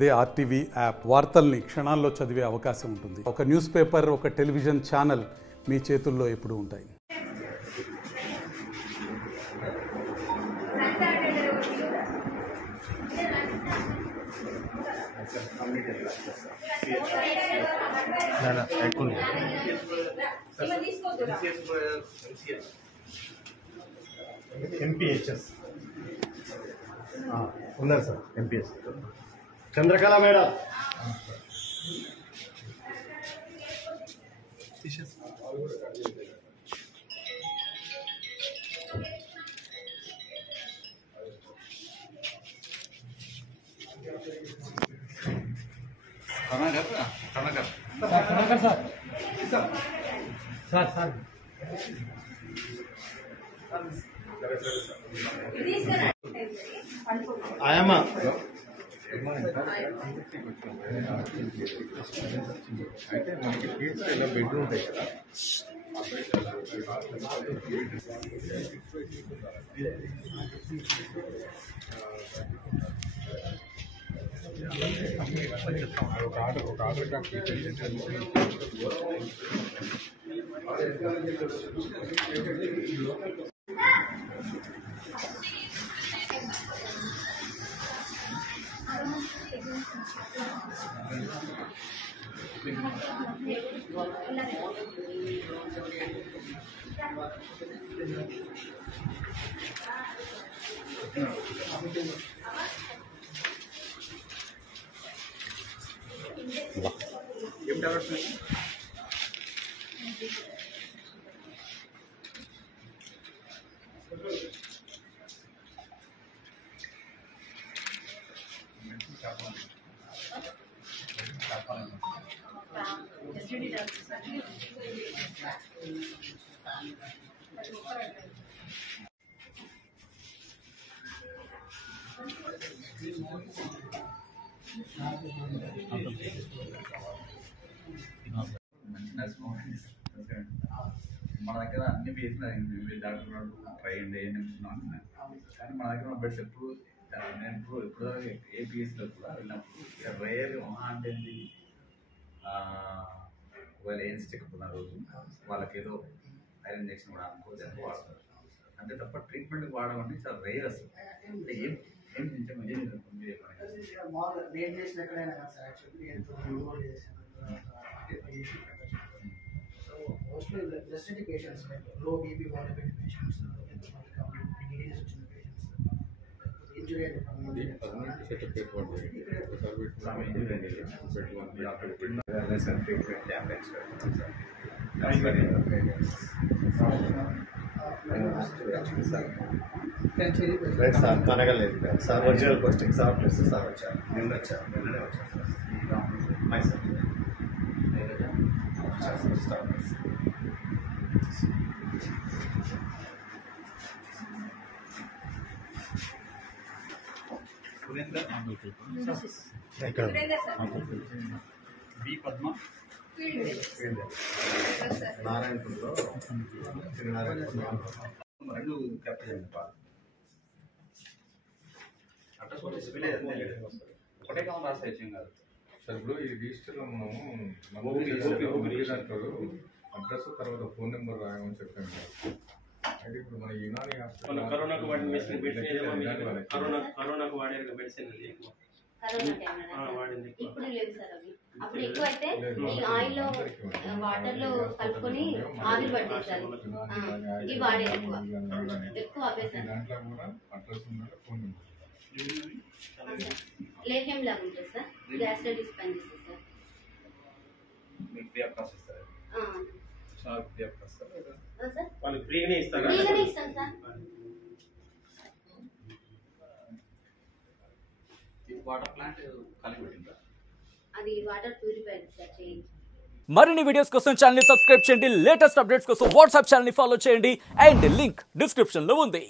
అదే RTV app వార్తల్ని క్షణాల్లో చదివే అవకాశం ఉంటుంది. ఒక న్యూస్ పేపర్, ఒక టెలివిజన్ ఛానల్ మీ చేతుల్లో ఎప్పుడూ ఉంటాయి. ఎంపీహెచ్ఎస్ ఉన్నారు సార్. ఎంపీఎస్ చంద్రకళ మేడం ఆయమ్మ అయితే మనకి ఫీల్డ్స్ ఇలా బెడ్రూమ్ ఉంటాయి కదా, ఒక ఆర్డర్ కాపీ ఏం టాబ్లెట్స్ మన దగ్గర అన్ని వేసిన డాక్టర్ ట్రై అండి కానీ మన దగ్గర బెడ్స్ ఎప్పుడు నేను ఎప్పుడు ఏపీఎస్లో కూడా వెళ్ళినప్పుడు రేర్ అంటే ఒకవేళ ఏం చెక్కకున్న రోజు వాళ్ళకి ఏదో ఐరన్ ఇంజెక్షన్ కూడా అనుకోవచ్చు వాడతారు అంతే తప్ప ట్రీట్మెంట్కి వాడడం అంటే చాలా రేర్ అసలు. అంటే ఏం ఏం mostly restricted patients like low BP, water patients, injury and కనగలేదు sir. Original posting sir plus sir వచ్చారు, నిన్న వచ్చారు, నిన్ననే వచ్చారు సార్. మై సార్ నారాయణపూర్లో రెండు క్యాప్టెన్ అడ్రస్ ఒకటే కావాలి రాసే విషయం కాదు సార్. ఇప్పుడు ఈ రిజిస్టర్లో మనము అంటారు అడ్రస్ తర్వాత ఫోన్ నెంబర్ రాయమని చెప్పాను. అయితే ఇప్పుడు మన యునాని హాస్పిటల్ కరోనాకు వాడిన మెడిసిన్ కరోనాకు వాడే మెడిసిన్ వాడింది. ఇప్పుడు లేవు సార్ అవి. అప్పుడు ఎక్కువ అయితే ఈ ఆయిల్ లో వాటర్ లో కలుపుకొని ఆవిరి పట్టేసారు. ఇవి వాడే ఎక్కువ అవే సార్. దాంట్లో కూడా అడ్రస్ ఉండాలి, ఫోన్ నెంబర్. లేహ్యం లాగా ఉంటుంది సార్. గ్యాస్ డిస్పెన్స్ చేస్తారు సార్. మీకు ఫ్రీ ఆఫ్ కాస్ట్ ఇస్తారు ఫ్రీ ఆఫ్ కాస్ట్ సార్. వాళ్ళు ఫ్రీగానే ఇస్తారు. ఫ్రీగానే ఇస్తాం సార్. వాటర్ ప్లాంట్ కలిగి పెట్టిందా? అది వాటర్ ప్యూరిఫైర్ సార్ చేయండి. మరిన్ని వీడియోస్ కోసం ఛానల్ ని సబ్స్క్రైబ్ చేయండి. లేటెస్ట్ అప్డేట్స్ కోసం వాట్సాప్ ఛానల్ ని ఫాలో చేయండి. అండ్ లింక్ డిస్క్రిప్షన్ లో ఉంది.